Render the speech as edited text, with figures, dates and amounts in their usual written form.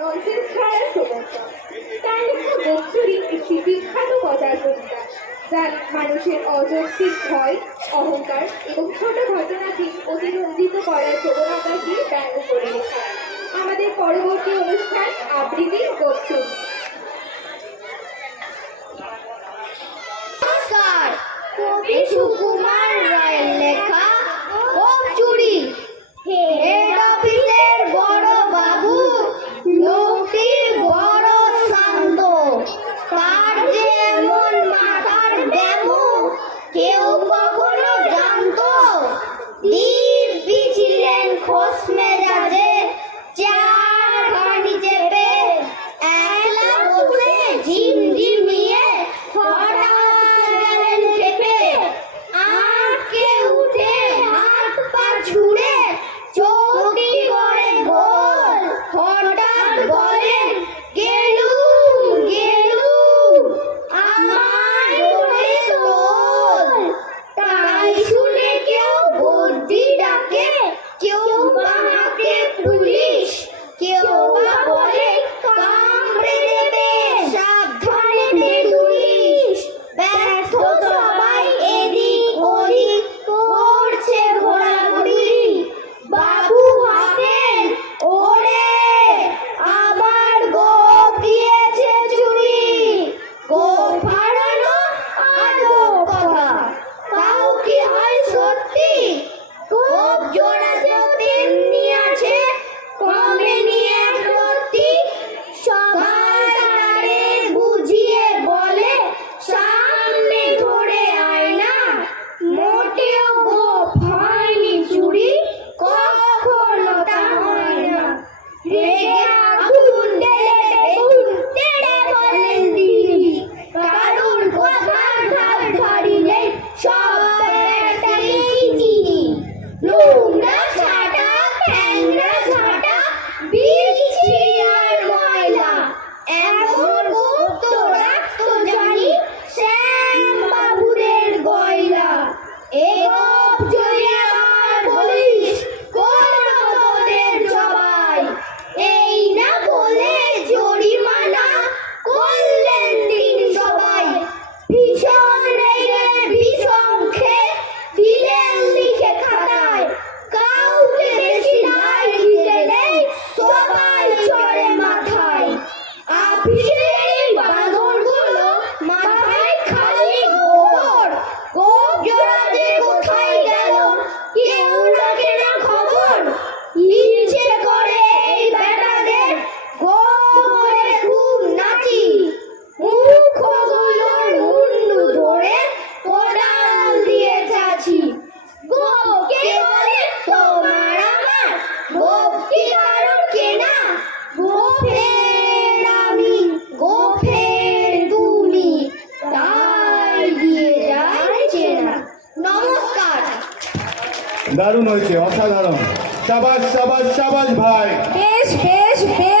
Nonsense ছাড়ার প্রবর্তন। তার লেখা গোপচুরি একটি বিখ্যাত গজাল কবিতা, যা মানুষের অযৌক্তিক ভয়, অহংকার এবং ছোট ঘটনাকে অতিরঞ্জিত করার প্রবণতাকে ব্যঙ্গ করে লেখা। আমাদের পরবর্তী অনুষ্ঠান আবৃত্তি গোপচুরি। নমস্কার, কবি সুকুমার রায়ের লেখা গোপচুরি। হেড অফিসের বড় বাবু লোকটি বড় শান্ত, তার যে এমন মাথার ব্যামো কেউ কখনো জানতো। দিব্যি ছিলেন খোশ মেজাজে, চারখানি চেপে একলা বসে ঝিমঝিমিয়ে হঠাৎ গেলেন খেপে। আঁটকে উঠে হাত পা ছুড়ে চৌকি করে গোল, হঠাৎ বলেন গেলু গেলু আমার ওরে দোল। তাই শুনে কেউ বদ্যি ডাকে, কেউ বাহাকে পুলিশ, কেউ বা বলে কামড়ে দেবে সাবধানে পুলিশ। ব্যস্ত সবাই এদিক ওদিক করছে ঘোরাঘুরি। বাবু হাতেন ওরে আমার গোপ দিয়েছে চুরি। গোপ হারানো আজব কথা, তাও কি হয় সত্যি? গোপ জোড়া যে তেমনি আছে, কমেনি এক রত্তি। সকালে বুঝিয়ে বলে সামনে ধরে আয়না, মোটেও গোপ হয়নি চুরি, কখনো তা হয় না। রেগে আগুন ঢেলে বেগুন তেড়ে বলেন দিদি, কারুর কথার ধার ধারি নেই, সব ব্যাটারি চিনি। নোংরা ছাটা ঠ্যাংরা ঝাঁটা বিচ্ছিরি আর ময়লা, এমন গোপ তো রাখতো জানি শ্যাম বাবুদের গয়লা। এ গোপ যদি আমার বলিস করব তোদের সবাই। এই না বলে জরিমানা করলেন তিনি সবাই। ভীষণ রেগে ভীষণ খেয়ে দিলেন লিখে খাতায়, কাউকে বেশি নাই দিতে নেই, সবাই চড়ে মাথায়। অফিসের এই বাঁদরগুলো মাথায় খালি গোবর, গোপ জোড়া যে কোথায় গেল কেউ রাখে না খবর। ইচ্ছে করে এই বেটাদের গোপ করে খুব নাচি, মুখগুলোর মুন্ডু ধরে কোদাল দিয়ে চাচি। গোপ কে বলে তোমার আমার, গোপ কি কারোর কেনা? গোফের আমি গোফের তুমি, তাই দিয়ে যায় চেনা। নমস্কার। দারুণ হয়েছে, অসাধারণ। সাবাস সাবাস সাবাস ভাই। বেশ বেশ বেশ